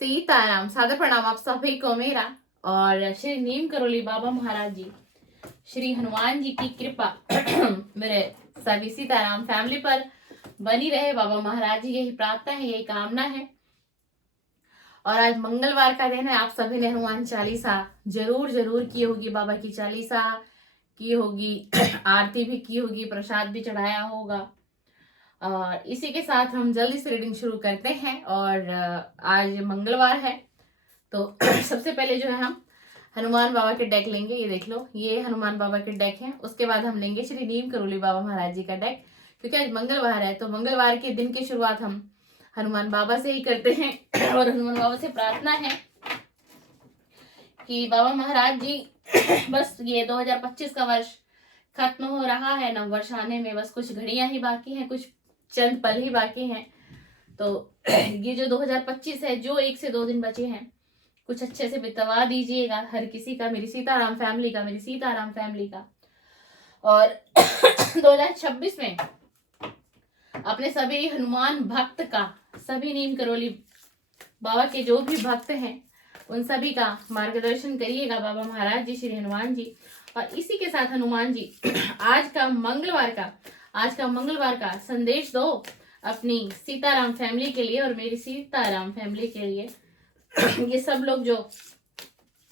सीताराम। सादर प्रणाम आप सभी को मेरा। और श्री नीम करोली बाबा महाराज जी, श्री हनुमान जी की कृपा मेरे सभी सीताराम फैमिली पर बनी रहे। बाबा महाराज जी यही प्रार्थना है, यही कामना है। और आज मंगलवार का दिन है। आप सभी ने हनुमान चालीसा जरूर जरूर की होगी, बाबा की चालीसा की होगी, आरती भी की होगी, प्रसाद भी चढ़ाया होगा। और इसी के साथ हम जल्दी से रीडिंग शुरू करते हैं। और आज मंगलवार है तो सबसे पहले जो है हम हनुमान बाबा के डेक लेंगे। ये देख लो, ये हनुमान बाबा के डेक हैं। उसके बाद हम लेंगे श्री नीम करोली बाबा महाराज जी का डेक, क्योंकि आज मंगलवार है तो मंगलवार के दिन की शुरुआत हम हनुमान बाबा से ही करते हैं। और हनुमान बाबा से प्रार्थना है कि बाबा महाराज जी बस ये 2025 का वर्ष खत्म हो रहा है, नव वर्ष आने में बस कुछ घड़ियां ही बाकी हैं, कुछ चंद पल ही बाकी हैं। तो ये जो 2025 है, जो 1 से 2 दिन बचे हैं, कुछ अच्छे से बितवा दीजिएगा हर किसी का, मेरी सीताराम फैमिली का, मेरी सीताराम फैमिली का। और 2026 में अपने सभी हनुमान भक्त का, सभी नीम करोली बाबा के जो भी भक्त हैं उन सभी का मार्गदर्शन करिएगा बाबा महाराज जी, श्री हनुमान जी। और इसी के साथ हनुमान जी आज का मंगलवार का संदेश दो अपनी सीताराम फैमिली के लिए और मेरी सीताराम फैमिली के लिए। ये सब लोग जो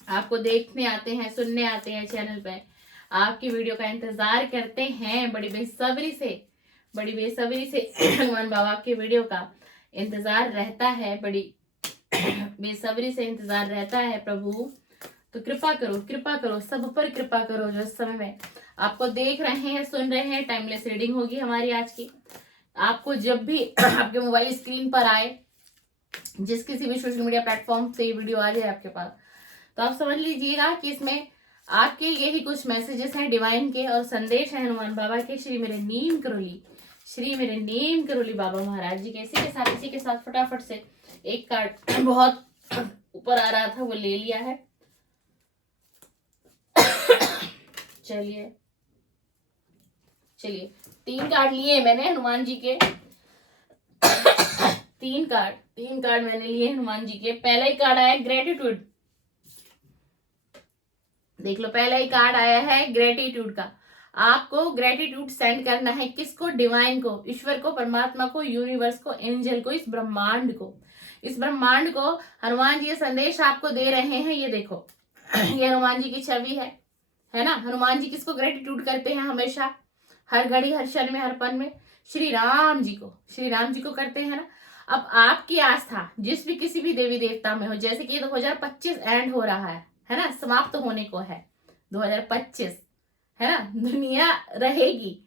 आपको देखने आते हैं, सुनने आते हैं चैनल पे, आपकी वीडियो का इंतजार करते हैं बड़ी बेसब्री से हनुमान बाबा की वीडियो का इंतजार रहता है, बड़ी बेसब्री से इंतजार रहता है। प्रभु तो कृपा करो, सब पर कृपा करो। जो इस समय में आपको देख रहे हैं, सुन रहे हैं, टाइमलेस रीडिंग होगी हमारी आज की। आपको जब भी आपके मोबाइल स्क्रीन पर आए, जिस किसी भी सोशल मीडिया प्लेटफॉर्म से ये वीडियो आ जाए आपके पास, तो आप समझ लीजिएगा कि इसमें आपके लिए ही कुछ मैसेजेस हैं डिवाइन के और संदेश है हनुमान बाबा के, श्री मेरे नीम करोली बाबा महाराज जी के। इसी के साथ फटाफट से एक कार्ड बहुत ऊपर आ रहा था वो ले लिया है। चलिए 3 कार्ड लिए मैंने हनुमान जी के। 3 कार्ड मैंने लिए हनुमान जी के। पहला ही कार्ड आया ग्रेटिट्यूड। देख लो, पहला ही कार्ड आया है ग्रेटिट्यूड का। आपको ग्रेटिट्यूड सेंड करना है किसको? डिवाइन को, ईश्वर को, परमात्मा को, यूनिवर्स को, एंजल को, इस ब्रह्मांड को हनुमान जी ये संदेश आपको दे रहे हैं। ये देखो, ये हनुमान जी की छवि है ना। हनुमान जी किसको ग्रेटिट्यूड करते हैं हमेशा, हर घड़ी, हर क्षण में, हर पल में? श्री राम जी को करते हैं ना। अब आपकी आस्था जिस भी किसी भी देवी देवता में हो, जैसे कि 2025 एंड हो रहा है ना, समाप्त होने को है 2025, है ना, दुनिया रहेगी।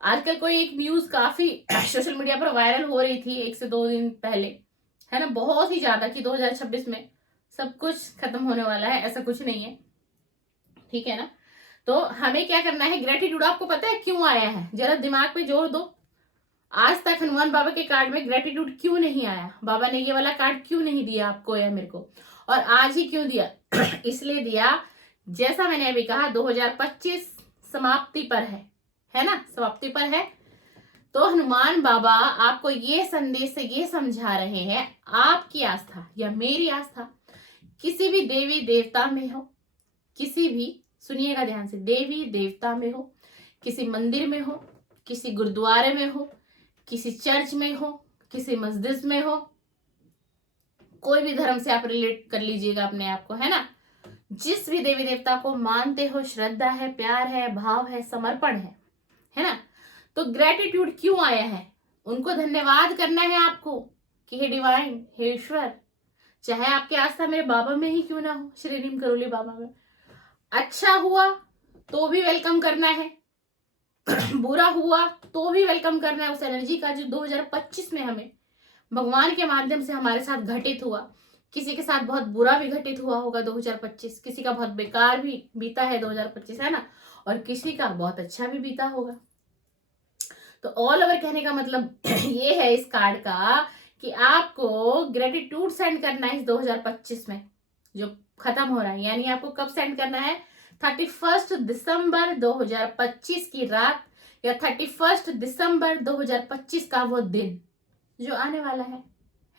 आजकल कोई एक न्यूज काफी सोशल मीडिया पर वायरल हो रही थी 1 से 2 दिन पहले, है ना, बहुत ही ज्यादा, कि 2026 में सब कुछ खत्म होने वाला है। ऐसा कुछ नहीं है, ठीक है ना। तो हमें क्या करना है? ग्रेटिट्यूड आपको पता है क्यों आया है? जरा दिमाग पे जोर दो। आज तक हनुमान बाबा के कार्ड में ग्रेटिट्यूड क्यों नहीं आया? बाबा ने ये वाला कार्ड क्यों नहीं दिया आपको या मेरे को? और आज ही क्यों दिया? इसलिए दिया, जैसा मैंने अभी कहा, 2025 समाप्ति पर है ना, समाप्ति पर है। तो हनुमान बाबा आपको ये संदेश से ये समझा रहे हैं, आपकी आस्था या मेरी आस्था किसी भी देवी देवता में हो, किसी भी, सुनिएगा ध्यान से, देवी देवता में हो, किसी मंदिर में हो, किसी गुरुद्वारे में हो, किसी चर्च में हो, किसी मस्जिद में हो, कोई भी धर्म से आप रिलेट कर लीजिएगा अपने आप को, है ना। जिस भी देवी देवता को मानते हो, श्रद्धा है, प्यार है, भाव है, समर्पण है ना। तो ग्रेटिट्यूड क्यों आया है? उनको धन्यवाद करना है आपको कि हे डिवाइन, हे ईश्वर, चाहे आपकी आस्था मेरे बाबा में ही क्यों ना हो, श्री नीम करोली बाबा में, अच्छा हुआ तो भी वेलकम करना है, बुरा हुआ तो भी वेलकम करना है उस एनर्जी का जो 2025 में हमें भगवान के माध्यम से हमारे साथ घटित हुआ। किसी के साथ बहुत बुरा भी घटित हुआ होगा 2025, किसी का बहुत बेकार भी बीता है 2025, है ना, और किसी का बहुत अच्छा भी बीता होगा। तो ऑल ओवर कहने का मतलब ये है इस कार्ड का कि आपको ग्रेटिट्यूड सेंड करना है इस 2025 में जो खत्म हो रहा है। यानी आपको कब सेंड करना है? 31 दिसंबर 2025 की रात या 31 दिसंबर 2025 का वो दिन जो आने वाला है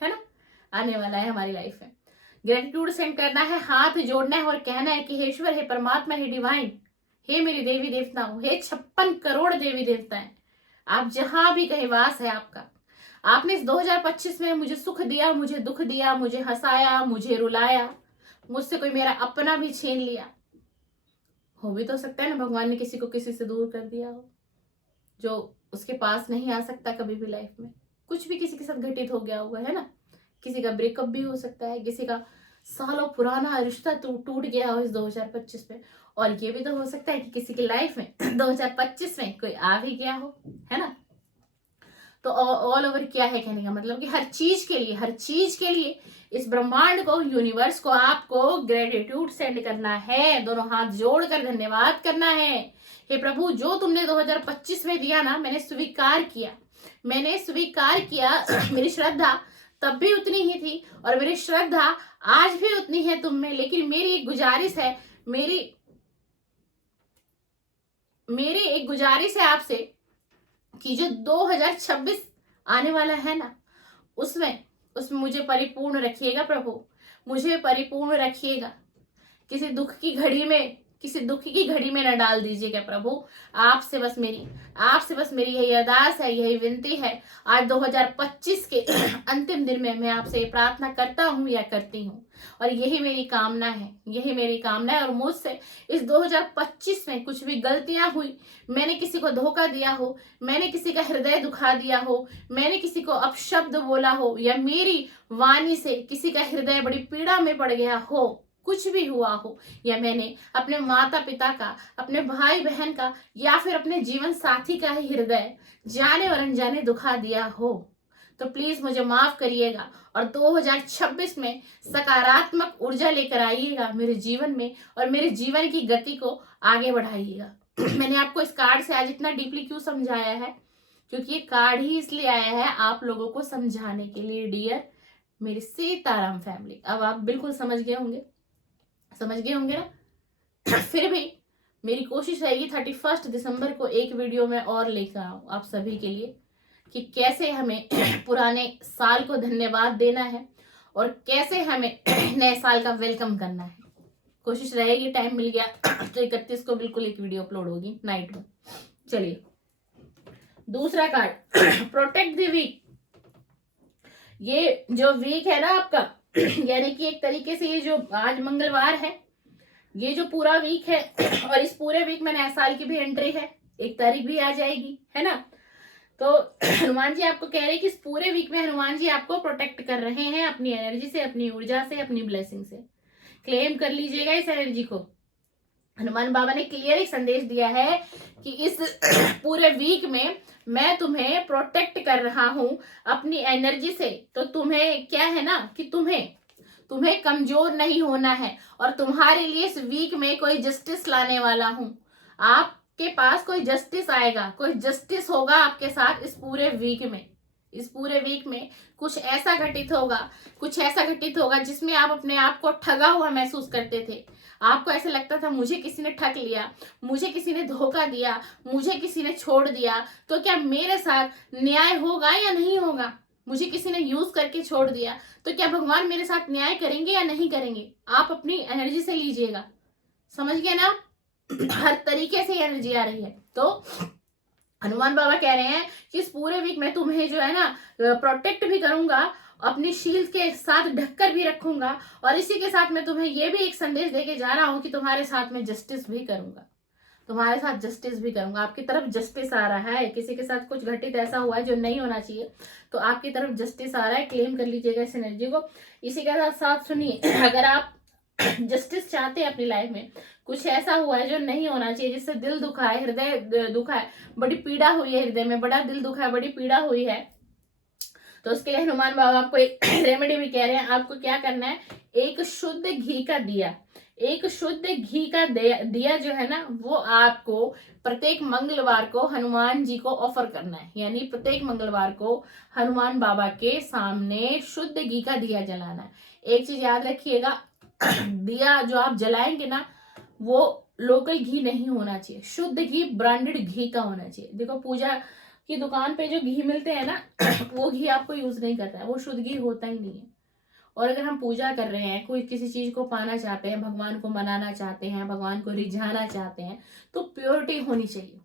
ना। आने वाला है हमारी लाइफ में। ग्रेटिट्यूड सेंड करना है, हाथ जोड़ना है और कहना है कि हे ईश्वर, हे परमात्मा, हे डिवाइन, हे मेरी देवी देवताओं, हे 56 करोड़ देवी देवताएं, आप जहां भी कहीं वास है आपका, आपने इस 2025 में मुझे सुख दिया, मुझे दुख दिया, मुझे हंसाया, मुझे रुलाया, मुझसे कोई मेरा अपना भी छीन लिया। हो भी तो सकता है ना भगवान ने किसी को किसी से दूर कर दिया हो, जो उसके पास नहीं आ सकता कभी भी लाइफ में। कुछ भी किसी के साथ घटित हो गया होगा, है ना। किसी का ब्रेकअप भी हो सकता है, किसी का सालों पुराना रिश्ता टूट गया हो इस 2025 में, और ये भी तो हो सकता है कि किसी की लाइफ में 2025 में कोई आ भी गया हो, है ना। तो ऑल ओवर क्या है कहने का मतलब कि हर चीज के लिए इस ब्रह्मांड को, यूनिवर्स को आपको ग्रेटिट्यूड सेंड करना है, दोनों हाथ जोड़कर धन्यवाद करना है। हे प्रभु, जो तुमने 2025 में दिया ना, मैंने स्वीकार किया, मेरी श्रद्धा तब भी उतनी ही थी और मेरी श्रद्धा आज भी उतनी है तुम में। लेकिन मेरी एक गुजारिश है आपसे कि जो 2026 आने वाला है ना, उसमें मुझे परिपूर्ण रखिएगा प्रभु, मुझे परिपूर्ण रखिएगा। किसी दुख की घड़ी में न डाल दीजिएगा प्रभु। आपसे बस मेरी यही अरदास है, यही विनती है। आज 2025 के अंतिम दिन में मैं आपसे प्रार्थना करता हूँ या करती हूँ, और यही मेरी कामना है। और मुझसे इस 2025 में कुछ भी गलतियां हुई, मैंने किसी को धोखा दिया हो, मैंने किसी का हृदय दुखा दिया हो, मैंने किसी को अपशब्द बोला हो, या मेरी वाणी से किसी का हृदय बड़ी पीड़ा में पड़ गया हो, कुछ भी हुआ हो, या मैंने अपने माता पिता का, अपने भाई बहन का, या फिर अपने जीवन साथी का ही हृदय जाने और अनजाने दुखा दिया हो, तो प्लीज मुझे माफ करिएगा और 2026 में सकारात्मक ऊर्जा लेकर आइएगा मेरे जीवन में, और मेरे जीवन की गति को आगे बढ़ाइएगा। मैंने आपको इस कार्ड से आज इतना डीपली क्यों समझाया है, क्योंकि ये कार्ड ही इसलिए आया है आप लोगों को समझाने के लिए। डियर मेरी सीताराम फैमिली, अब आप बिल्कुल समझ गए होंगे ना। फिर भी मेरी कोशिश रहेगी 31 दिसंबर को एक वीडियो में और लेकर आऊं आप सभी के लिए, कि कैसे हमें पुराने साल को धन्यवाद देना है और कैसे हमें नए साल का वेलकम करना है। कोशिश रहेगी, टाइम मिल गया तो 31 को बिल्कुल एक वीडियो अपलोड होगी नाइट में। चलिए दूसरा कार्ड, प्रोटेक्ट द वीक। ये जो वीक है ना आपका, यानी कि एक तरीके से ये जो आज मंगलवार है, ये जो पूरा वीक है, और इस पूरे वीक में नए साल की भी एंट्री है, 1 तारीख भी आ जाएगी, है ना। तो हनुमान जी आपको कह रहे हैं कि इस पूरे वीक में हनुमान जी आपको प्रोटेक्ट कर रहे हैं अपनी एनर्जी से, अपनी ऊर्जा से, अपनी ब्लेसिंग से। क्लेम कर लीजिएगा इस एनर्जी को। हनुमान बाबा ने क्लियर एक संदेश दिया है कि इस पूरे वीक में मैं तुम्हें प्रोटेक्ट कर रहा हूं अपनी एनर्जी से। तो तुम्हें क्या है ना कि तुम्हें कमजोर नहीं होना है, और तुम्हारे लिए इस वीक में कोई जस्टिस लाने वाला हूं। आपके पास कोई जस्टिस आएगा, कोई जस्टिस होगा आपके साथ इस पूरे वीक में कुछ ऐसा घटित होगा जिसमें आप अपने आप को ठगा हुआ महसूस करते थे। आपको ऐसे लगता था मुझे किसी ने ठग लिया, मुझे किसी ने धोखा दिया, मुझे किसी ने छोड़ दिया, तो क्या मेरे साथ न्याय होगा या नहीं होगा। मुझे किसी ने यूज करके छोड़ दिया, तो क्या भगवान मेरे साथ न्याय करेंगे या नहीं करेंगे। आप अपनी एनर्जी से लीजिएगा, समझ गए ना। हर तरीके से एनर्जी आ रही है। तो हनुमान बाबा कह रहे हैं कि इस पूरे वीक में तुम्हें जो है ना प्रोटेक्ट भी करूंगा, अपनी शील्ड के साथ ढककर भी रखूंगा, और इसी के साथ मैं तुम्हें ये भी एक संदेश देके जा रहा हूं कि तुम्हारे साथ में जस्टिस भी करूंगा, आपकी तरफ जस्टिस आ रहा है। किसी के साथ कुछ घटित ऐसा हुआ है जो नहीं होना चाहिए, तो आपकी तरफ जस्टिस आ रहा है। क्लेम कर लीजिएगा इस एनर्जी को। इसी के साथ सुनिए, अगर आप जस्टिस चाहते हैं अपनी लाइफ में, कुछ ऐसा हुआ है जो नहीं होना चाहिए, जिससे दिल दुखा है, हृदय दुखा है, बड़ी पीड़ा हुई है, हृदय में बड़ा दिल दुखा है, बड़ी पीड़ा हुई है, तो उसके लिए हनुमान बाबा आपको एक रेमेडी भी कह रहे हैं। आपको क्या करना है, एक शुद्ध घी का दिया जो है ना, वो आपको प्रत्येक मंगलवार को हनुमान जी को ऑफर करना है। यानी प्रत्येक मंगलवार को हनुमान बाबा के सामने शुद्ध घी का दिया जलाना है। एक चीज याद रखिएगा, दिया जो आप जलाएंगे ना, वो लोकल घी नहीं होना चाहिए, शुद्ध घी, ब्रांडेड घी का होना चाहिए। देखो पूजा की दुकान पे जो घी मिलते हैं ना, वो घी आपको यूज नहीं करता है, वो शुद्ध घी होता ही नहीं है। और अगर हम पूजा कर रहे हैं, कोई किसी चीज को पाना चाहते हैं, भगवान को मनाना चाहते हैं, भगवान को रिझाना चाहते हैं, तो प्योरिटी होनी चाहिए।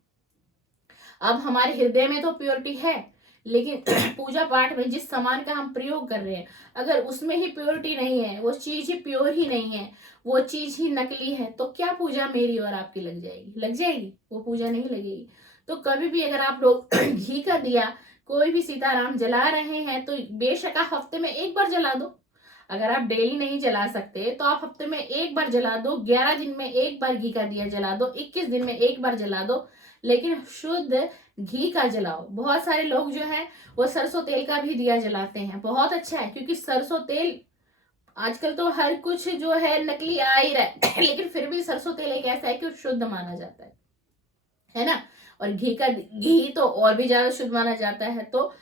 अब हमारे हृदय में तो प्योरिटी है, लेकिन पूजा पाठ में जिस सामान का हम प्रयोग कर रहे हैं, अगर उसमें ही प्योरिटी नहीं है, वो चीज ही प्योर ही नहीं है, वो चीज ही नकली है, तो क्या पूजा मेरी और आपकी लग जाएगी? लग जाएगी? वो पूजा नहीं लगेगी। तो कभी भी अगर आप लोग घी का दिया कोई भी सीताराम जला रहे हैं, तो बेशक आप हफ्ते में एक बार जला दो। अगर आप डेली नहीं जला सकते तो आप हफ्ते में एक बार जला दो, 11 दिन में एक बार घी का दिया जला दो, 21 दिन में एक बार जला दो, लेकिन शुद्ध घी का जलाओ। बहुत सारे लोग जो है वो सरसों तेल का भी दिया जलाते हैं, बहुत अच्छा है, क्योंकि सरसों तेल आजकल तो हर कुछ जो है नकली आ ही रहा है लेकिन फिर भी सरसों तेल एक ऐसा है कि शुद्ध माना जाता है ना। और घी तो और भी ज्यादा शुद्ध माना जाता है। तो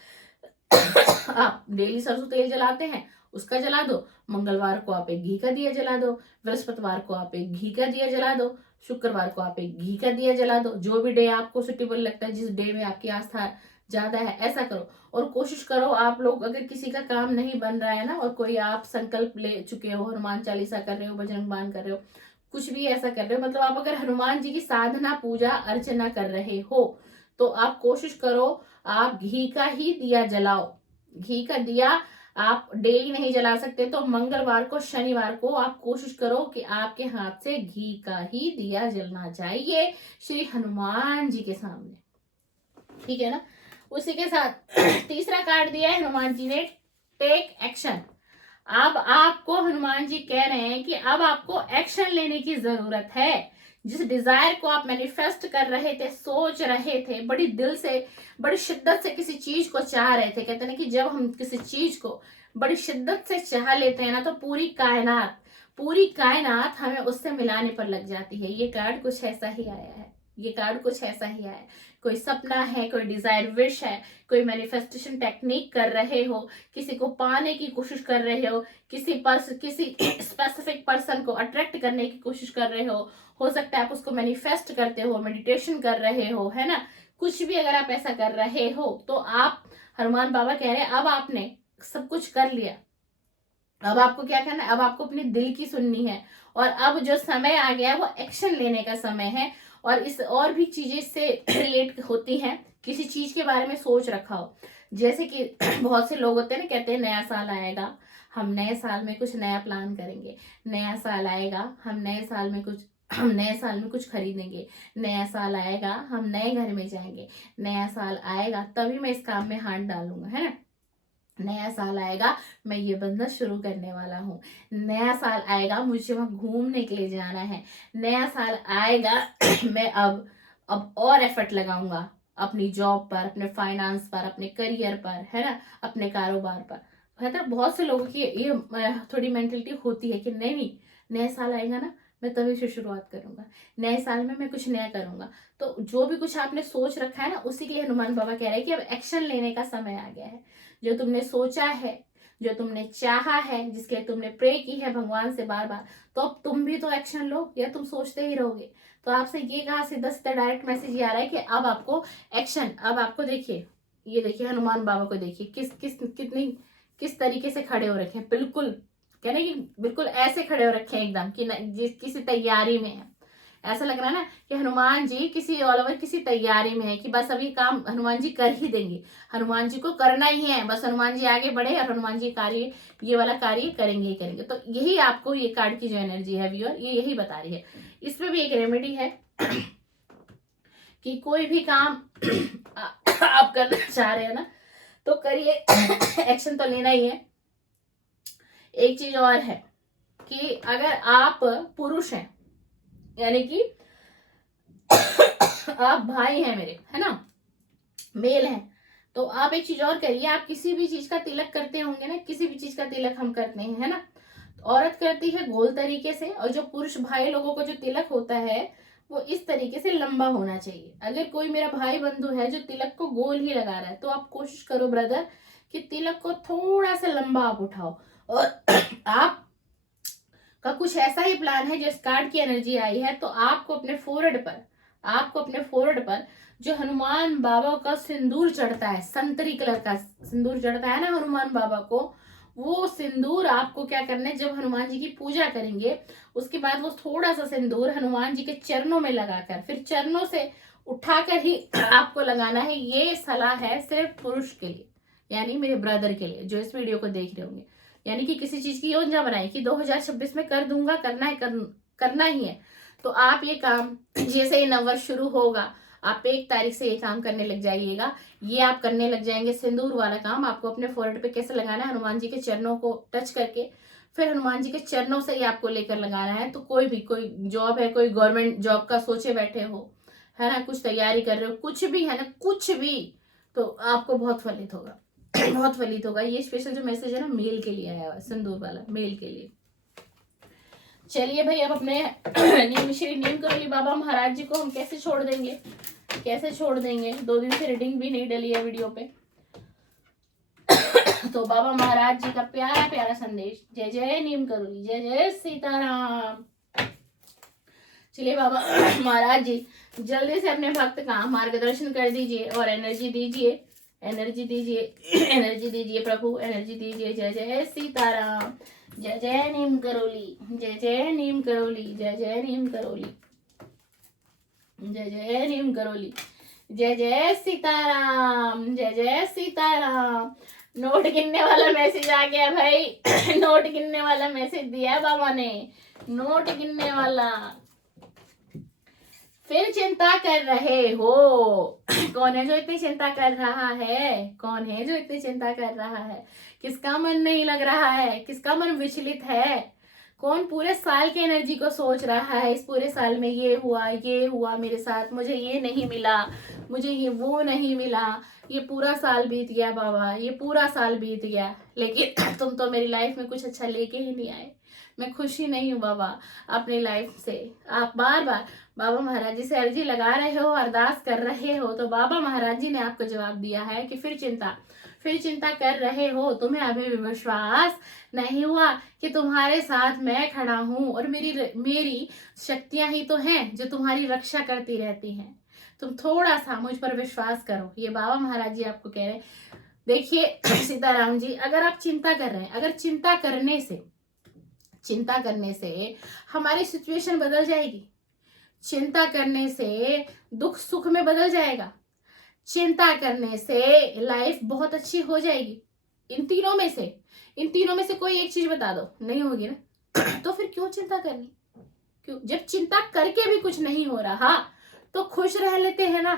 आप डेली सरसों तेल जलाते हैं, उसका जला दो। मंगलवार को आप एक घी का दिया जला दो, बृहस्पतिवार को आप एक घी का दिया जला दो, शुक्रवार को आप एक घी का दिया जला दो। जो भी डे आपको सुटेबल लगता है, जिस डे में आपकी आस्था ज्यादा है, ऐसा करो। और कोशिश करो आप लोग, अगर किसी का काम नहीं बन रहा है ना, और कोई आप संकल्प ले चुके हो, हनुमान चालीसा कर रहे हो, बजरंग बाण कर रहे हो, कुछ भी ऐसा कर रहे हो, मतलब आप अगर हनुमान जी की साधना पूजा अर्चना कर रहे हो, तो आप कोशिश करो आप घी का ही दिया जलाओ। घी का दिया आप डेली नहीं जला सकते, तो मंगलवार को, शनिवार को आप कोशिश करो कि आपके हाथ से घी का ही दिया जलना चाहिए श्री हनुमान जी के सामने, ठीक है ना। उसी के साथ तीसरा कार्ड दिया है हनुमान जी ने, टेक एक्शन। अब आपको हनुमान जी कह रहे हैं कि अब आपको एक्शन लेने की जरूरत है। जिस डिजायर को आप मैनिफेस्ट कर रहे थे, सोच रहे थे, बड़ी दिल से, बड़ी शिद्दत से किसी चीज को चाह रहे थे, कहते हैं कि जब हम किसी चीज को बड़ी शिद्दत से चाह लेते हैं ना, तो पूरी कायनात हमें उससे मिलाने पर लग जाती है। ये कार्ड कुछ ऐसा ही आया है, ये कार्ड कुछ ऐसा ही आया है। कोई सपना है, कोई डिजायर विश है, कोई मैनिफेस्टेशन टेक्निक कर रहे हो, किसी को पाने की कोशिश कर रहे हो, किसी स्पेसिफिक पर्सन को अट्रैक्ट करने की कोशिश कर रहे हो सकता है आप उसको मैनिफेस्ट करते हो, मेडिटेशन कर रहे हो, है ना। कुछ भी अगर आप ऐसा कर रहे हो, तो आप, हनुमान बाबा कह रहे हैं अब आपने सब कुछ कर लिया, अब आपको क्या करना है, अब आपको अपने दिल की सुननी है, और अब जो समय आ गया है वो एक्शन लेने का समय है। और इस और भी चीजें इससे रिलेट होती हैं, किसी चीज के बारे में सोच रखा हो, जैसे कि बहुत से लोग होते हैं ना, कहते हैं नया साल आएगा, हम नए साल में कुछ नया प्लान करेंगे, नया साल आएगा, हम नए साल में कुछ खरीदेंगे, नया साल आएगा हम नए घर में जाएंगे, नया साल आएगा तभी मैं इस काम में हाथ डालूंगा, है ना। नया साल आएगा मैं ये बिजनेस शुरू करने वाला हूँ, नया साल आएगा मुझे वहां घूमने के लिए जाना है, नया साल आएगा मैं अब और एफर्ट लगाऊंगा अपनी जॉब पर, अपने फाइनेंस पर, अपने करियर पर, है ना, अपने कारोबार पर। है ना, बहुत से लोगों की ये थोड़ी मेंटेलिटी होती है कि नहीं, नया साल आएगा ना मैं तभी से शुरुआत करूंगा, नए साल में मैं कुछ नया करूंगा। तो जो भी कुछ आपने सोच रखा है ना, उसी के लिए हनुमान बाबा कह रहे हैं कि अब एक्शन लेने का समय आ गया है। जो तुमने सोचा है, जो तुमने चाहा है, जिसके लिए तुमने प्रे की है भगवान से बार बार, तो अब तुम भी तो एक्शन लो, या तुम सोचते ही रहोगे। तो आपसे ये कहा, सीधा सीधा डायरेक्ट मैसेज ये आ रहा है कि अब आपको एक्शन, अब आपको देखिए, ये देखिए हनुमान बाबा को देखिए किस तरीके से खड़े हो रखे हैं, बिल्कुल कहने कि बिल्कुल ऐसे खड़े हो रखे हैं एकदम कि किसी तैयारी में है। ऐसा लग रहा है ना कि हनुमान जी किसी ऑल ओवर किसी तैयारी में है, कि बस अभी काम हनुमान जी कर ही देंगे, हनुमान जी को करना ही है, बस हनुमान जी आगे बढ़े और हनुमान जी कार्य, ये वाला कार्य करेंगे ही करेंगे। तो यही आपको ये कार्ड की जो एनर्जी है व्यूअर, ये यही बता रही है। इसमें भी एक रेमेडी है कि कोई भी काम आप करना चाह रहे हैं ना, तो करिए, एक्शन तो लेना ही है। एक चीज और है कि अगर आप पुरुष हैं, यानी कि आप भाई हैं मेरे, है ना, मेल हैं, तो आप एक चीज और करिए, आप किसी भी चीज का तिलक करते होंगे ना, किसी भी चीज का तिलक हम करते हैं, है ना, तो औरत करती है गोल तरीके से, और जो पुरुष भाई लोगों को जो तिलक होता है वो इस तरीके से लंबा होना चाहिए। अगर कोई मेरा भाई बंधु है जो तिलक को गोल ही लगा रहा है, तो आप कोशिश करो ब्रदर कि तिलक को थोड़ा सा लंबा आप उठाओ। और आप का कुछ ऐसा ही प्लान है, जो इस कार्ड की एनर्जी आई है, तो आपको अपने फोरहेड पर जो हनुमान बाबा का सिंदूर चढ़ता है, संतरी कलर का सिंदूर चढ़ता है ना हनुमान बाबा को, वो सिंदूर आपको क्या करना है, जब हनुमान जी की पूजा करेंगे उसके बाद वो थोड़ा सा सिंदूर हनुमान जी के चरणों में लगाकर फिर चरणों से उठाकर ही आपको लगाना है। ये सलाह है सिर्फ पुरुष के लिए, यानी मेरे ब्रदर के लिए जो इस वीडियो को देख रहे होंगे। यानी कि किसी चीज की योजना बनाए कि 2026 में कर दूंगा, करना है, करना ही है, तो आप ये काम जैसे ही नववर्ष शुरू होगा आप 1 तारीख से ये काम करने लग जाइएगा। ये आप करने लग जाएंगे सिंदूर वाला काम। आपको अपने फोrehead पे कैसे लगाना है, हनुमान जी के चरणों को टच करके फिर हनुमान जी के चरणों से ही आपको लेकर लगाना है। तो कोई जॉब है, कोई गवर्नमेंट जॉब का सोचे बैठे हो, है ना, कुछ तैयारी कर रहे हो, कुछ भी है ना, कुछ भी, तो आपको बहुत फलित होगा बहुत फलित होगा। ये स्पेशल जो मैसेज है ना मेल के लिए आया है, सिंदूर वाला मेल के लिए। चलिए भाई, अब अपने नीम श्री नीम करोली बाबा महाराज जी को हम कैसे छोड़ देंगे, कैसे छोड़ देंगे। 2 दिन से रीडिंग भी नहीं डली है वीडियो पे। तो बाबा महाराज जी का प्यारा प्यारा संदेश। जय जय नीम करोली, जय जय सीताराम। चलिए बाबा महाराज जी जल्दी से अपने भक्त का मार्गदर्शन कर दीजिए और एनर्जी दीजिए, एनर्जी दीजिए, एनर्जी दीजिए प्रभु, एनर्जी दीजिए। जय जय सीताराम, जय जय नीम करोली, जय जय नीम करोली, जय जय नीम करोली, जय जय नीम करोली, जय जय सीताराम, जय जय सीताराम। नोट गिनने वाला मैसेज आ गया भाई नोट गिनने वाला मैसेज दिया है बाबा ने, नोट गिनने वाला। फिर चिंता कर रहे हो कौन है जो इतनी चिंता कर रहा है, कौन है जो इतनी चिंता कर रहा है, किसका मन नहीं लग रहा है, किसका मन विचलित है, कौन पूरे साल की एनर्जी को सोच रहा है, इस पूरे साल में ये हुआ मेरे साथ, मुझे ये नहीं मिला, मुझे ये वो नहीं मिला, ये पूरा साल बीत गया बाबा, ये पूरा साल बीत गया, लेकिन तुम तो मेरी लाइफ में कुछ अच्छा लेके ही नहीं आए, मैं खुश ही नहीं हूँ बाबा अपनी लाइफ से। आप बार बार बाबा महाराज जी से अर्जी लगा रहे हो, अरदास कर रहे हो, तो बाबा महाराज जी ने आपको जवाब दिया है कि फिर चिंता कर रहे हो। तुम्हें अभी भी विश्वास नहीं हुआ कि तुम्हारे साथ मैं खड़ा हूं और मेरी शक्तियां ही तो हैं जो तुम्हारी रक्षा करती रहती हैं। तुम थोड़ा सा मुझ पर विश्वास करो, ये बाबा महाराज जी आपको कह रहे हैं। देखिए सीताराम जी, अगर आप चिंता कर रहे हैं, अगर चिंता करने से हमारी सिचुएशन बदल जाएगी, चिंता करने से दुख सुख में बदल जाएगा, चिंता करने से लाइफ बहुत अच्छी हो जाएगी। इन तीनों में से कोई एक चीज बता दो, नहीं होगी ना तो फिर क्यों चिंता करनी, क्यों? जब चिंता करके भी कुछ नहीं हो रहा तो खुश रह लेते हैं ना,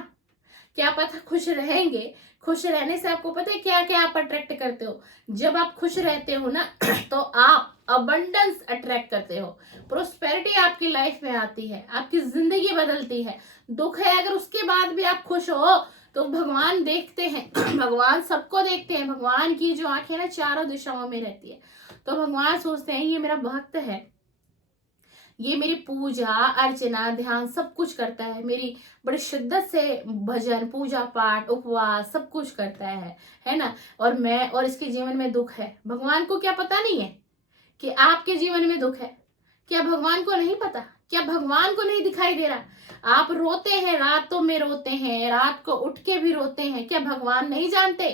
क्या पता खुश रहेंगे। खुश रहने से आपको पता है क्या क्या आप अट्रैक्ट करते हो। जब आप खुश रहते हो ना तो आप अबंडेंस अट्रैक्ट करते हो, प्रोस्पेरिटी आपकी लाइफ में आती है, आपकी जिंदगी बदलती है। दुख है अगर उसके बाद भी आप खुश हो तो भगवान देखते हैं भगवान सबको देखते हैं। भगवान की जो आंखें ना चारों दिशाओं में रहती है, तो भगवान सोचते हैं ये मेरा भक्त है, ये मेरी पूजा अर्चना ध्यान सब कुछ करता है, मेरी बड़ी शिद्दत से भजन पूजा पाठ उपवास सब कुछ करता है ना, और इसके जीवन में दुख है। भगवान को क्या पता नहीं है कि आपके जीवन में दुख है? क्या भगवान को नहीं पता? क्या भगवान को नहीं दिखाई दे रहा? आप रोते हैं, रातों में रोते हैं, रात को उठ के भी रोते हैं, क्या भगवान नहीं जानते?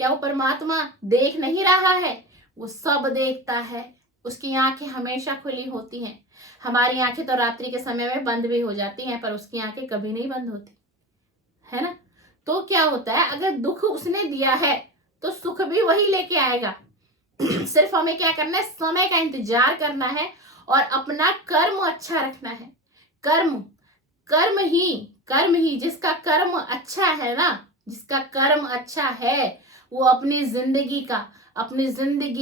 क्या वो परमात्मा देख नहीं रहा है? वो सब देखता है, उसकी आंखें हमेशा खुली होती हैं। हमारी आंखें तो रात्रि के समय में बंद भी हो जाती हैं, पर उसकी आंखें कभी नहीं बंद होती, है ना। तो क्या होता है, अगर दुख उसने दिया है तो सुख भी वही लेके आएगा सिर्फ हमें क्या करना है, समय का इंतजार करना है और अपना कर्म अच्छा रखना है। कर्म ही जिसका कर्म अच्छा है ना, जिसका कर्म अच्छा है वो अपनी जिंदगी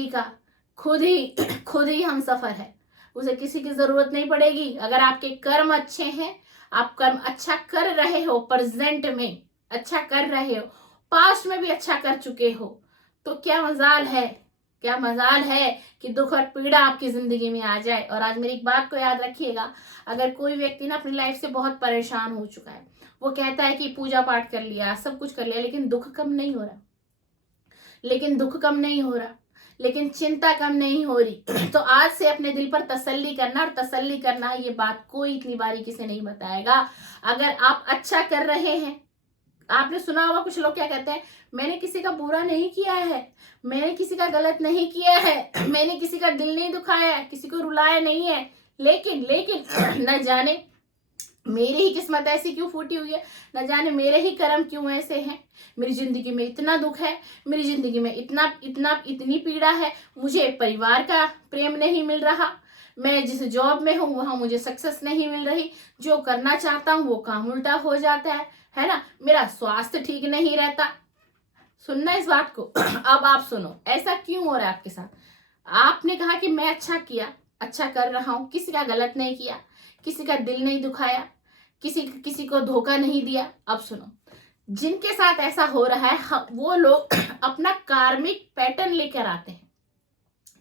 का खुद ही हम सफर है, उसे किसी की जरूरत नहीं पड़ेगी। अगर आपके कर्म अच्छे हैं, आप कर्म अच्छा कर रहे हो, प्रेजेंट में अच्छा कर रहे हो, पास्ट में भी अच्छा कर चुके हो, तो क्या मजाल है कि दुख और पीड़ा आपकी जिंदगी में आ जाए। और आज मेरी एक बात को याद रखिएगा, अगर कोई व्यक्ति ना अपनी लाइफ से बहुत परेशान हो चुका है, वो कहता है कि पूजा पाठ कर लिया, सब कुछ कर लिया, लेकिन दुख कम नहीं हो रहा, लेकिन चिंता कम नहीं हो रही तो आज से अपने दिल पर तसल्ली करना, ये बात कोई इतनी बारीकी से नहीं बताएगा। अगर आप अच्छा कर रहे हैं, आपने सुना होगा कुछ लोग क्या कहते हैं, मैंने किसी का बुरा नहीं किया है, मैंने किसी का गलत नहीं किया है, मैंने किसी का दिल नहीं दुखाया है, किसी को रुलाया नहीं है, लेकिन लेकिन न जाने मेरी ही किस्मत ऐसी क्यों फूटी हुई है, न जाने मेरे ही कर्म क्यों ऐसे हैं, मेरी जिंदगी में इतना दुख है, मेरी जिंदगी में इतनी पीड़ा है, मुझे परिवार का प्रेम नहीं मिल रहा, मैं जिस जॉब में हूँ वहां मुझे सक्सेस नहीं मिल रही, जो करना चाहता हूँ वो काम उल्टा हो जाता है ना, मेरा स्वास्थ्य ठीक नहीं रहता। सुनना इस बात को अब आप सुनो, ऐसा क्यों हो रहा है आपके साथ। आपने कहा कि मैं अच्छा किया, अच्छा कर रहा हूं, किसी का गलत नहीं किया, किसी का दिल नहीं दुखाया, किसी को धोखा नहीं दिया। अब सुनो, जिनके साथ ऐसा हो रहा है वो लोग अपना कार्मिक पैटर्न लेकर आते हैं,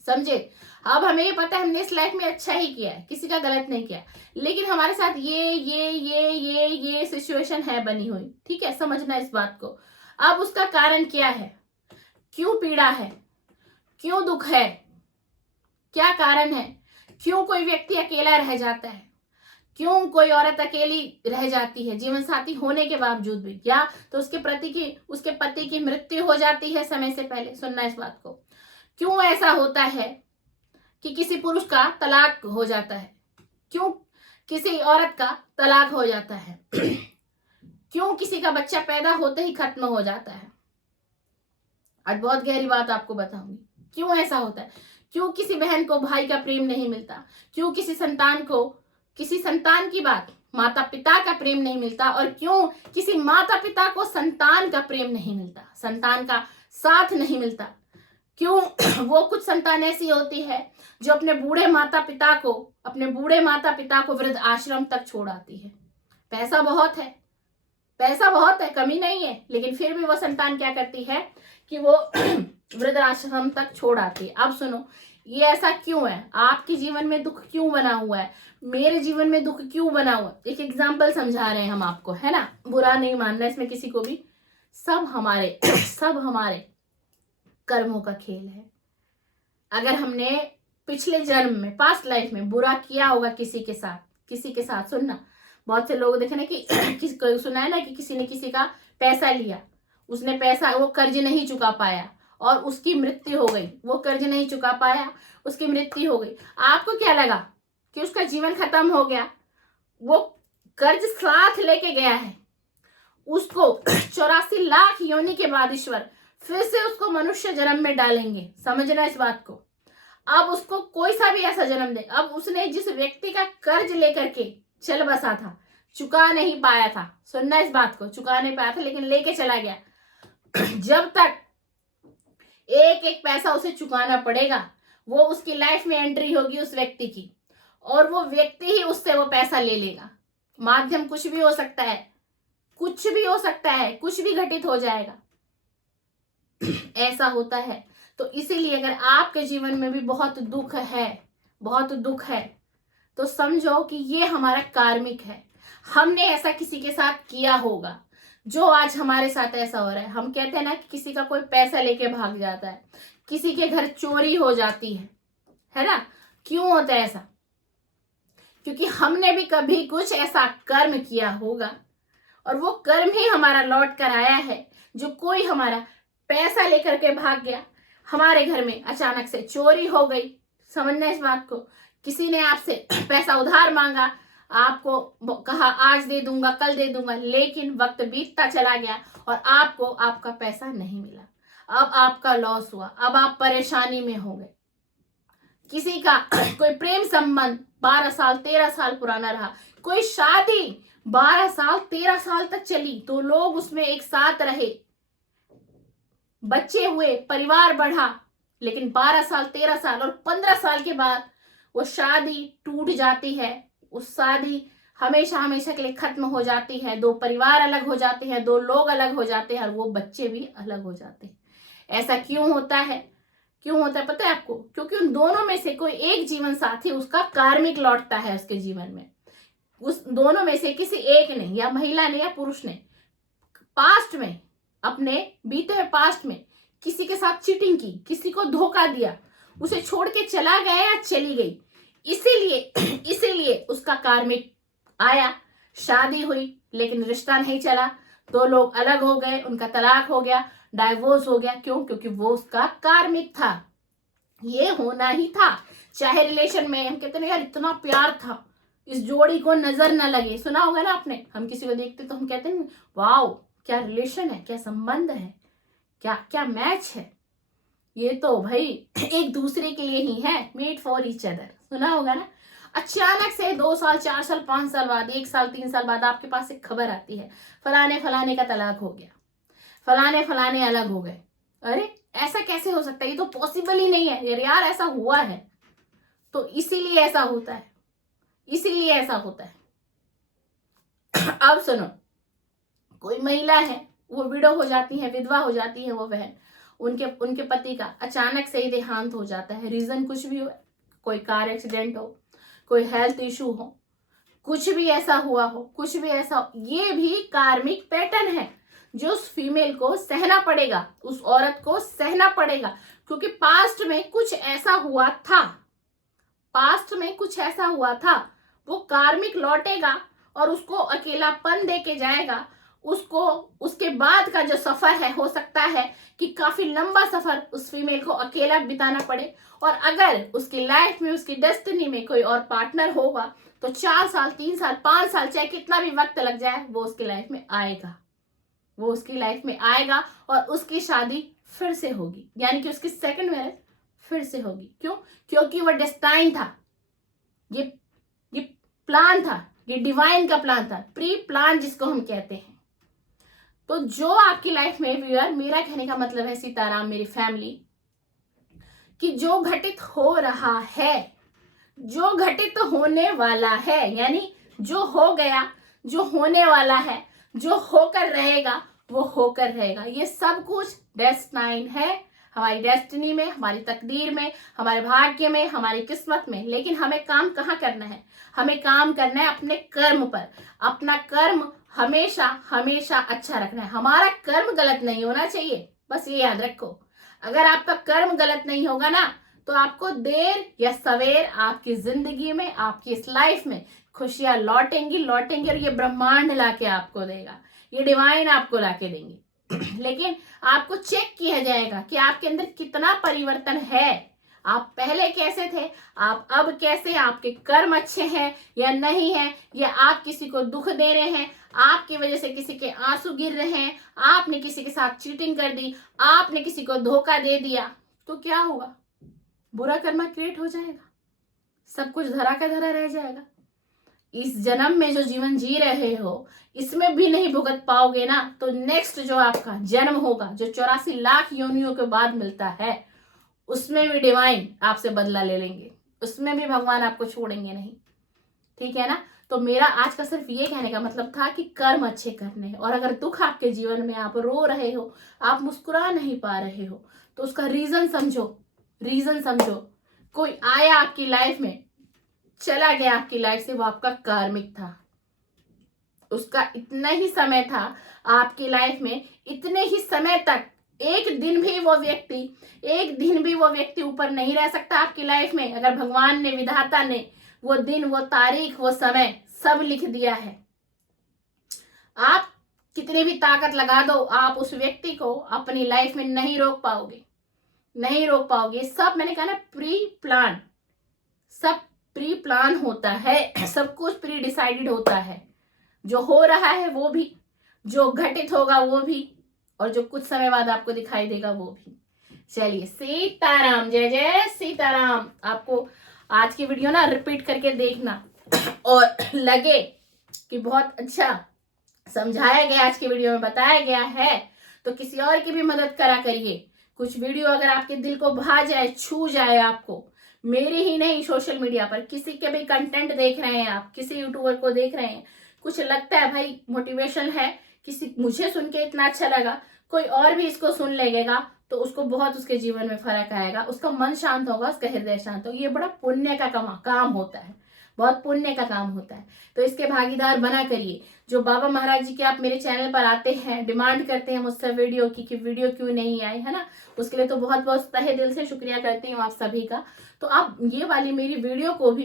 समझे। अब हमें ये पता है हमने इस लाइफ में अच्छा ही किया है, किसी का गलत नहीं किया, लेकिन हमारे साथ ये सिचुएशन है बनी हुई, ठीक है, समझना इस बात को। अब उसका कारण क्या है, क्यों पीड़ा है, क्यों दुख है, क्या कारण है, क्यों कोई व्यक्ति अकेला रह जाता है, क्यों कोई औरत अकेली रह जाती है जीवन साथी होने के बावजूद भी, या तो उसके पति की मृत्यु हो जाती है समय से पहले। सुनना इस बात को, क्यों ऐसा होता है कि किसी पुरुष का तलाक हो जाता है, क्यों किसी औरत का तलाक हो जाता है, क्यों किसी का बच्चा पैदा होते ही खत्म हो जाता है। आज बहुत गहरी बात आपको बताऊंगी, क्यों ऐसा होता है, क्यों किसी बहन को भाई का प्रेम नहीं मिलता, क्यों किसी संतान की बात माता पिता का प्रेम नहीं मिलता, और क्यों किसी माता पिता को संतान का प्रेम नहीं मिलता, संतान का साथ नहीं मिलता, क्यों वो कुछ संतान ऐसी होती है जो अपने बूढ़े माता पिता को वृद्ध आश्रम तक छोड़ आती है। पैसा बहुत है, कमी नहीं है, लेकिन फिर भी वो संतान क्या करती है कि वो वृद्ध आश्रम तक छोड़ आती है। अब सुनो, ये ऐसा क्यों है, आपके जीवन में दुख क्यों बना हुआ है, मेरे जीवन में दुख क्यों बना हुआ है। एक एग्जाम्पल समझा रहे हैं हम आपको, है ना, बुरा नहीं मानना इसमें किसी को भी, सब हमारे कर्मों का खेल है। अगर हमने पिछले जन्म में, पास्ट लाइफ में बुरा किया होगा किसी के साथ, सुनना, बहुत से लोग देखे ना कि सुना है ना कि किसी ने किसी का पैसा लिया, उसने वो कर्ज नहीं चुका पाया और उसकी मृत्यु हो गई, वो कर्ज नहीं चुका पाया, उसकी मृत्यु हो गई। आपको क्या लगा कि उसका जीवन खत्म हो गया, वो कर्ज साथ लेके गया है, उसको 84 लाख योनि के बाद ईश्वर फिर से उसको मनुष्य जन्म में डालेंगे, समझना इस बात को। अब उसको कोई सा भी ऐसा जन्म दे, अब उसने जिस व्यक्ति का कर्ज लेकर के चल बसा था, चुका नहीं पाया था, सुनना इस बात को, चुका नहीं पाया था लेकिन लेके चला गया, जब तक एक एक पैसा उसे चुकाना पड़ेगा, वो उसकी लाइफ में एंट्री होगी उस व्यक्ति की, और वो व्यक्ति ही उससे वो पैसा ले लेगा। माध्यम कुछ भी हो सकता है, कुछ भी घटित हो जाएगा, ऐसा होता है। तो इसीलिए अगर आपके जीवन में भी बहुत दुख है तो समझो कि ये हमारा कार्मिक है, हमने ऐसा किसी के साथ किया होगा जो आज हमारे साथ ऐसा हो रहा है। हम कहते हैं ना कि किसी का कोई पैसा लेके भाग जाता है, किसी के घर चोरी हो जाती है ना, क्यों होता है ऐसा, क्योंकि हमने भी कभी कुछ ऐसा कर्म किया होगा और वो कर्म ही हमारा लौट कर आया है। जो कोई हमारा पैसा लेकर के भाग गया, हमारे घर में अचानक से चोरी हो गई, समझना इस बात को, किसी ने आपसे पैसा उधार मांगा, आपको कहा आज दे दूंगा, कल दे दूंगा, लेकिन वक्त बीतता चला गया और आपको आपका पैसा नहीं मिला, अब आपका लॉस हुआ, अब आप परेशानी में हो गए। किसी का कोई प्रेम संबंध 12 साल 13 साल पुराना रहा, कोई शादी 12 साल 13 साल तक चली, तो लोग उसमें एक साथ रहे, बच्चे हुए, परिवार बढ़ा, लेकिन 12 साल 13 साल और 15 साल के बाद वो शादी टूट जाती है, उस शादी हमेशा के लिए खत्म हो जाती है, दो परिवार अलग हो जाते हैं, दो लोग अलग हो जाते हैं और वो बच्चे भी अलग हो जाते हैं। ऐसा क्यों होता है पता है आपको? क्योंकि उन दोनों में से कोई एक जीवन साथी उसका कार्मिक लौटता है उसके जीवन में, उस दोनों में से किसी एक ने, या महिला ने या पुरुष ने, पास्ट में, अपने बीते हुए पास्ट में किसी के साथ चीटिंग की, किसी को धोखा दिया, उसे छोड़ के चला गया या चली गई, इसीलिए उसका कार्मिक आया, शादी हुई लेकिन रिश्ता नहीं चला, दो लोग अलग हो गए, उनका तलाक हो गया, डाइवोर्स हो गया। क्यों? क्योंकि वो उसका कार्मिक था, ये होना ही था। चाहे रिलेशन में हम कहते ना यार इतना प्यार था, इस जोड़ी को नजर न लगे, सुना होगा ना आपने। हम किसी को देखते तो हम कहते हैं वाओ क्या रिलेशन है, क्या संबंध है, क्या क्या मैच है, ये तो भाई एक दूसरे के लिए ही है, मेड फॉर ईच अदर, सुना होगा ना। अचानक से 2 साल 4 साल 5 साल बाद, 1 साल 3 साल बाद आपके पास एक खबर आती है फलाने फलाने का तलाक हो गया, फलाने फलाने अलग हो गए। अरे ऐसा कैसे हो सकता है, ये तो पॉसिबल ही नहीं है यार, ऐसा हुआ है तो इसीलिए ऐसा होता है, इसीलिए ऐसा होता है। अब सुनो, कोई महिला है, वो विडो हो जाती है, विधवा हो जाती है वो बहन, उनके उनके पति का अचानक से ही देहांत हो जाता है। रीजन कुछ भी हो, कोई कार एक्सीडेंट हो, कोई हेल्थ इशू हो, कुछ भी ऐसा हुआ हो, कुछ भी ऐसा हो, ये भी कार्मिक पैटर्न है जो उस फीमेल को सहना पड़ेगा, उस औरत को सहना पड़ेगा। क्योंकि पास्ट में कुछ ऐसा हुआ था, पास्ट में कुछ ऐसा हुआ था, वो कार्मिक लौटेगा और उसको अकेलापन दे के जाएगा। उसको उसके बाद का जो सफर है, हो सकता है कि काफी लंबा सफर उस फीमेल को अकेला बिताना पड़े। और अगर उसकी लाइफ में, उसकी डेस्टिनी में कोई और पार्टनर होगा तो 4 साल 3 साल 5 साल चाहे कितना भी वक्त लग जाए, वो उसकी लाइफ में आएगा, वो उसकी लाइफ में आएगा और उसकी शादी फिर से होगी, यानी कि उसकी सेकंड मैरिज फिर से होगी। क्यों? क्योंकि वो डेस्टाइन था, ये प्लान था, ये डिवाइन का प्लान था, प्री प्लान जिसको हम कहते हैं। तो जो आपकी लाइफ में व्यूअर, मेरा कहने का मतलब है सीताराम मेरी फैमिली, कि जो घटित हो रहा है, जो घटित होने वाला है, यानी जो हो गया, जो होने वाला है, जो होकर रहेगा, वो होकर रहेगा। ये सब कुछ डेस्टाइन है, हमारी डेस्टिनी में, हमारी तकदीर में, हमारे भाग्य में, हमारी किस्मत में। लेकिन हमें काम कहाँ करना है? हमें काम करना है अपने कर्म पर। अपना कर्म हमेशा हमेशा अच्छा रखना है। हमारा कर्म गलत नहीं होना चाहिए, बस ये याद रखो। अगर आपका कर्म गलत नहीं होगा ना, तो आपको देर या सवेर आपकी जिंदगी में, आपकी इस लाइफ में खुशियां लौटेंगी लौटेंगी, और ये ब्रह्मांड लाके आपको देगा, ये डिवाइन आपको लाके देंगे। लेकिन आपको चेक किया जाएगा कि आपके अंदर कितना परिवर्तन है, आप पहले कैसे थे, आप अब कैसे, आपके कर्म अच्छे हैं या नहीं है, या आप किसी को दुख दे रहे हैं, आपकी वजह से किसी के आंसू गिर रहे हैं, आपने किसी के साथ चीटिंग कर दी, आपने किसी को धोखा दे दिया, तो क्या होगा? बुरा कर्म क्रिएट हो जाएगा, सब कुछ धरा का धरा रह जाएगा। इस जन्म में जो जीवन जी रहे हो, इसमें भी नहीं भुगत पाओगे ना, तो नेक्स्ट जो आपका जन्म होगा, जो 84 लाख योनियों के बाद मिलता है, उसमें भी डिवाइन आपसे बदला ले लेंगे, उसमें भी भगवान आपको छोड़ेंगे नहीं। ठीक है ना? तो मेरा आज का सिर्फ ये कहने का मतलब था कि कर्म अच्छे करने हैं। और अगर दुख आपके जीवन में, आप रो रहे हो, आप मुस्कुरा नहीं पा रहे हो, तो उसका रीजन समझो, रीजन समझो। कोई आया आपकी लाइफ में, चला गया आपकी लाइफ से, वो आपका कार्मिक था, उसका इतना ही समय था आपकी लाइफ में, इतने ही समय तक, एक दिन भी वो व्यक्ति ऊपर नहीं रह सकता आपकी लाइफ में, अगर भगवान ने, विधाता ने वो दिन, वो तारीख, वो समय सब लिख दिया है। आप कितनी भी ताकत लगा दो, आप उस व्यक्ति को अपनी लाइफ में नहीं रोक पाओगे, नहीं रोक पाओगे। सब मैंने कहा ना, प्री प्लान, सब प्री प्लान होता है, सब कुछ प्री डिसाइडेड होता है। जो हो रहा है वो भी, जो घटित होगा वो भी, और जो कुछ समय बाद आपको दिखाई देगा वो भी। चलिए, सीताराम, जय जय सीताराम। आपको आज की वीडियो ना रिपीट करके देखना, और लगे कि बहुत अच्छा समझाया गया, आज की वीडियो में बताया गया है, तो किसी और की भी मदद करा करिए। कुछ वीडियो अगर आपके दिल को भा जाए, छू जाए आपको, मेरी ही नहीं, सोशल मीडिया पर किसी के भी कंटेंट देख रहे हैं आप, किसी यूट्यूबर को देख रहे हैं, कुछ लगता है भाई मोटिवेशन है, किसी, मुझे सुन के इतना अच्छा लगा, कोई और भी इसको सुन लेगा, तो उसको बहुत उसके जीवन में फर्क आएगा, उसका मन शांत होगा, उसका हृदय शांत होगा। ये बड़ा पुण्य का काम होता है, बहुत पुण्य का काम होता है। तो इसके भागीदार बना करिए। जो बाबा महाराज जी के आप मेरे चैनल पर आते हैं, डिमांड करते हैं मुझसे वीडियो की, कि वीडियो क्यों नहीं आई, है ना, उसके लिए तो बहुत बहुत तहे दिल से शुक्रिया करती हूँ आप सभी का। तो आप ये वाली मेरी वीडियो को भी,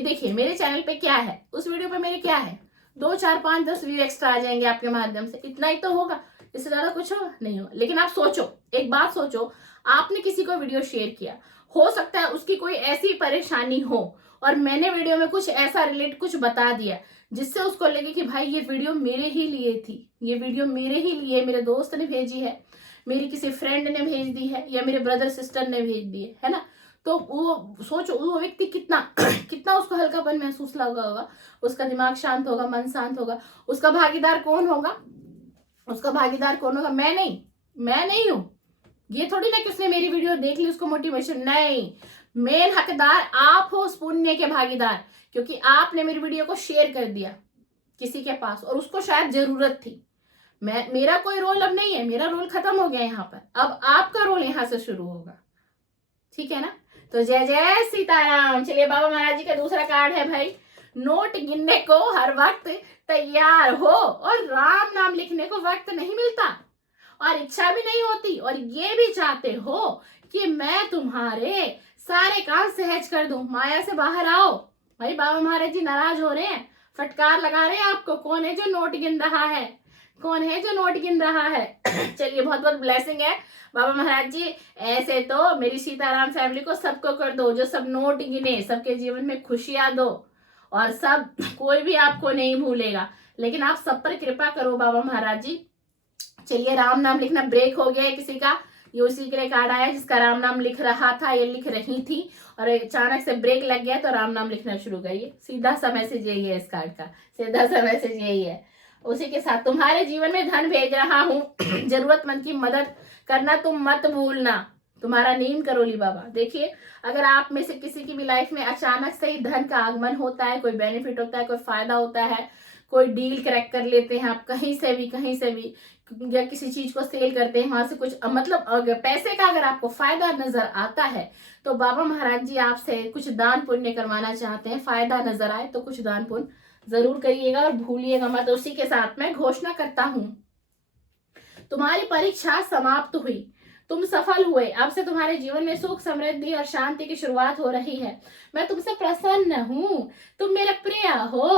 देखिए मेरे चैनल पे क्या है, उस वीडियो पे मेरे क्या है, 2 4 5 10 व्यू एक्स्ट्रा आ जाएंगे आपके माध्यम से, इतना ही तो होगा, इससे ज्यादा कुछ होगा नहीं होगा। लेकिन आप सोचो, एक बात सोचो, आपने किसी को वीडियो शेयर किया, हो सकता है उसकी कोई ऐसी परेशानी हो और मैंने वीडियो में कुछ ऐसा रिलेट कुछ बता दिया जिससे उसको लगे कि भाई ये वीडियो मेरे ही लिए थी, ये वीडियो मेरे ही लिए, मेरे दोस्त ने भेजी है, मेरी किसी फ्रेंड ने भेज दी है, या मेरे ब्रदर सिस्टर ने भेज दी है ना। तो वो सोचो वो व्यक्ति कितना कितना उसको हल्कापन महसूस लगा होगा, उसका दिमाग शांत होगा, मन शांत होगा। उसका भागीदार कौन होगा? उसका भागीदार कौन होगा? मैं नहीं हूं। ये थोड़ी ना कि उसने मेरी वीडियो देख ली उसको मोटिवेशन, नहीं, मेन हकदार आप हो उस पुण्य के भागीदार, क्योंकि आपने मेरी वीडियो को शेयर कर दिया किसी के पास और उसको शायद जरूरत थी। मेरा कोई रोल अब नहीं है, मेरा रोल खत्म हो गया यहाँ पर, अब आपका रोल यहाँ से शुरू होगा, ठीक है ना। तो जय जय सीताराम। चलिए बाबा महाराज जी का दूसरा कार्ड है भाई, नोट गिनने को हर वक्त तैयार हो और राम नाम लिखने को वक्त नहीं मिलता और इच्छा भी नहीं होती, और ये भी चाहते हो कि मैं तुम्हारे सारे काम सहज कर दूं, माया से बाहर आओ। भाई बाबा महाराज जी नाराज हो रहे हैं, फटकार लगा रहे हैं आपको, कौन है जो नोट गिन रहा है, कौन है जो नोट गिन रहा है। चलिए बहुत बहुत ब्लेसिंग है बाबा महाराज जी। ऐसे तो मेरी सीताराम फैमिली को सबको कर दो, जो सब नोट गिने, सबके जीवन में खुशियां दो, और सब कोई भी आपको नहीं भूलेगा, लेकिन आप सब पर कृपा करो बाबा महाराज जी। चलिए राम नाम लिखना ब्रेक हो गया है किसी का, ये उसी के लिए कार्ड आया जिसका राम नाम लिख रहा था, ये लिख रही थी और अचानक से ब्रेक लग गया तो राम नाम लिखना शुरू करिए। सीधा सा मैसेज यही है इस कार्ड का, सीधा सा मैसेज यही है। उसी के साथ तुम्हारे जीवन में धन भेज रहा हूं, जरूरतमंद की मदद करना तुम मत भूलना। तुम्हारा नीम करोली बाबा। देखिए अगर आप में से किसी की भी लाइफ में अचानक से ही धन का आगमन होता है, कोई बेनिफिट होता है, कोई फायदा होता है, कोई डील क्रैक कर लेते हैं आप कहीं से भी, या किसी चीज को सेल करते हैं वहां से कुछ मतलब अगर पैसे का अगर आपको फायदा नजर आता है तो बाबा महाराज जी आपसे कुछ दान पुण्य करवाना चाहते हैं। फायदा नजर आए तो कुछ दान पुण्य जरूर करिएगा और भूलिएगा मत। उसी के साथ मैं घोषणा करता हूं, तुम्हारी परीक्षा समाप्त हुई, तुम सफल हुए, अब से तुम्हारे जीवन में सुख समृद्धि और शांति की शुरुआत हो रही है। मैं तुमसे प्रसन्न हूँ, तुम मेरे प्रिय हो,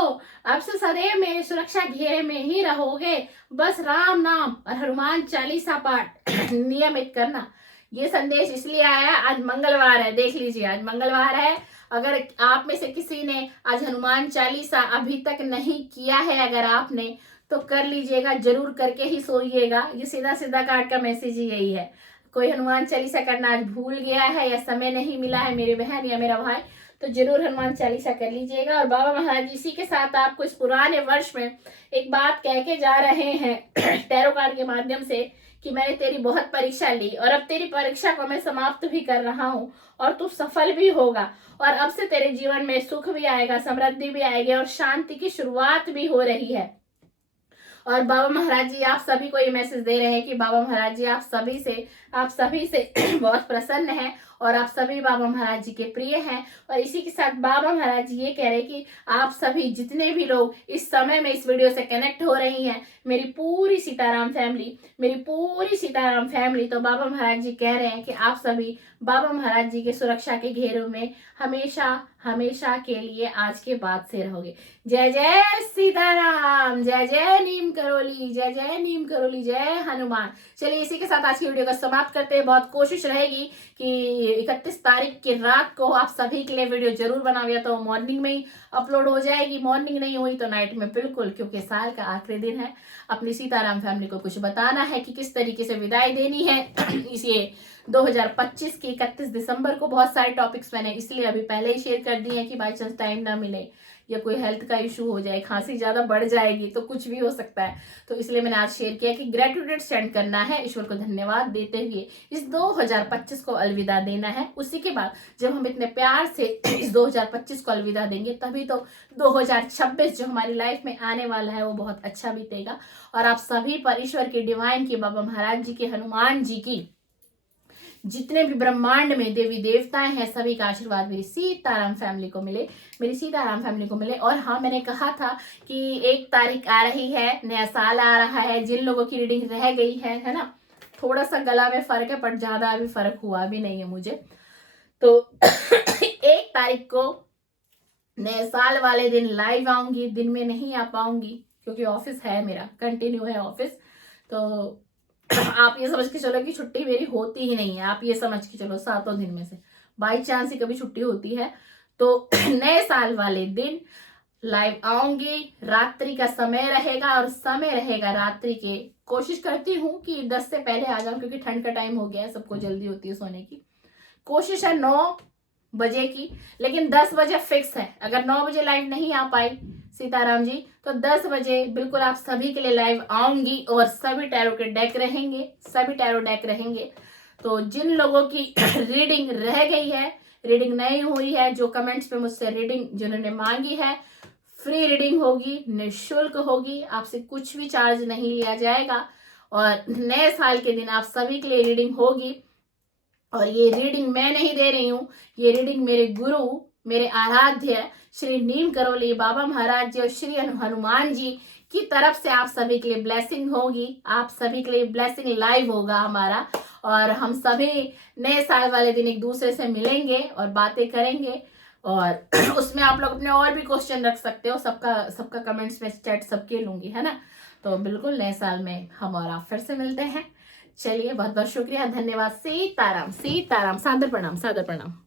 अब से सदैव मेरे सुरक्षा घेरे में ही रहोगे। बस राम नाम और हनुमान चालीसा पाठ नियमित करना। ये संदेश इसलिए आया, आज मंगलवार है, देख लीजिए आज मंगलवार है। अगर आप में से किसी ने आज हनुमान चालीसा अभी तक नहीं किया है, अगर आपने तो कर लीजिएगा, जरूर करके ही सोइएगा। ये सीधा सीधा कार्ड का मैसेज ही यही है। कोई हनुमान चालीसा करना आज भूल गया है या समय नहीं मिला है मेरी बहन या मेरा भाई, तो जरूर हनुमान चालीसा कर लीजिएगा। और बाबा महाराज इसी के साथ आपको इस पुराने वर्ष में एक बात कह के जा रहे हैं टैरो कार्ड के माध्यम से कि मैंने तेरी बहुत परीक्षा ली और अब तेरी परीक्षा को मैं समाप्त भी कर रहा हूँ और तू सफल भी होगा, और अब से तेरे जीवन में सुख भी आएगा, समृद्धि भी आएगी और शांति की शुरुआत भी हो रही है। और बाबा महाराज जी आप सभी को ये मैसेज दे रहे हैं कि बाबा महाराज जी आप सभी से बहुत प्रसन्न हैं और आप सभी बाबा महाराज जी के प्रिय हैं। और इसी के साथ बाबा महाराज जी ये कह रहे हैं कि आप सभी जितने भी लोग इस समय में इस वीडियो से कनेक्ट हो रही हैं, मेरी पूरी सीताराम फैमिली, तो बाबा महाराज जी कह रहे हैं कि आप सभी बाबा महाराज जी के सुरक्षा के घेरों में हमेशा के लिए आज के बाद से रहोगे। जय जय सीताराम, जय जय नीम करोली, जय जय नीम करोली, जय हनुमान। चलिए इसी के साथ आज की वीडियो को समाप्त करते हैं। बहुत कोशिश रहेगी कि 31 तारीख की रात को आप सभी के लिए वीडियो जरूर बनाओ, या तो मॉर्निंग में ही अपलोड हो जाएगी, मॉर्निंग नहीं हुई तो नाइट में बिल्कुल, क्योंकि साल का आखिरी दिन है। अपनी सीताराम फैमिली को कुछ बताना है कि किस तरीके से विदाई देनी है इसे 2025 की 31 दिसंबर को। बहुत सारे टॉपिक्स मैंने इसलिए अभी पहले ही शेयर कर दिए हैं कि बाई चांस टाइम ना मिले या कोई हेल्थ का इशू हो जाए, खांसी ज्यादा बढ़ जाएगी तो कुछ भी हो सकता है, तो इसलिए मैंने आज शेयर किया कि ग्रेटिट्यूड सेंड करना है, ईश्वर को धन्यवाद देते हुए इस 2025 को अलविदा देना है। उसी के बाद जब हम इतने प्यार से इस 2025 को अलविदा देंगे तभी तो 2026 जो हमारी लाइफ में आने वाला है वो बहुत अच्छा बीतेगा। और आप सभी पर ईश्वर की, डिवाइन की, बाबा महाराज जी की, हनुमान जी की, जितने भी ब्रह्मांड में देवी देवताएं हैं सभी का आशीर्वाद मेरी सीताराम फैमिली को मिले, और हाँ मैंने कहा था कि 1 तारीख आ रही है, नया साल आ रहा है। जिन लोगों की रीडिंग रह गई है ना, थोड़ा सा गला में फर्क है पर ज्यादा अभी फर्क हुआ भी नहीं है मुझे, तो 1 तारीख को नए साल वाले दिन लाइव आऊंगी, दिन में नहीं आ पाऊंगी क्योंकि ऑफिस है, मेरा कंटिन्यू है ऑफिस। तो आप ये समझ के चलो कि छुट्टी मेरी होती ही नहीं है, आप ये समझ के चलो 7 दिन में से बाई चांस ही कभी छुट्टी होती है। तो नए साल वाले दिन लाइव आऊंगी, रात्रि का समय रहेगा और समय रहेगा रात्रि के। कोशिश करती हूँ कि 10 से पहले आ जाऊं क्योंकि ठंड का टाइम हो गया है, सबको जल्दी होती है सोने की। कोशिश है 9 बजे की, लेकिन 10 बजे फिक्स है। अगर 9 बजे लाइव नहीं आ पाई सीताराम जी, तो 10 बजे बिल्कुल आप सभी के लिए लाइव आऊंगी और सभी टैरो के डेक रहेंगे, सभी टैरो डेक रहेंगे। तो जिन लोगों की रीडिंग रह गई है, रीडिंग नहीं हुई है, जो कमेंट्स पे मुझसे रीडिंग जिन्होंने मांगी है, फ्री रीडिंग होगी, निःशुल्क होगी, आपसे कुछ भी चार्ज नहीं लिया जाएगा। और नए साल के दिन आप सभी के लिए रीडिंग होगी। और ये रीडिंग मैं नहीं दे रही हूँ, ये रीडिंग मेरे गुरु, मेरे आराध्य श्री नीम करोली बाबा महाराज जी और श्री हनुमान जी की तरफ से आप सभी के लिए ब्लेसिंग होगी। आप सभी के लिए ब्लेसिंग लाइव होगा हमारा, और हम सभी नए साल वाले दिन एक दूसरे से मिलेंगे और बातें करेंगे। और उसमें आप लोग अपने और भी क्वेश्चन रख सकते हो, सबका कमेंट्स में चैट सबके लूंगी, है ना। तो बिल्कुल नए साल में हम और आप फिर से मिलते हैं। चलिए, बहुत बहुत शुक्रिया, धन्यवाद। सीताराम, सीताराम, सादर प्रणाम, सादर प्रणाम।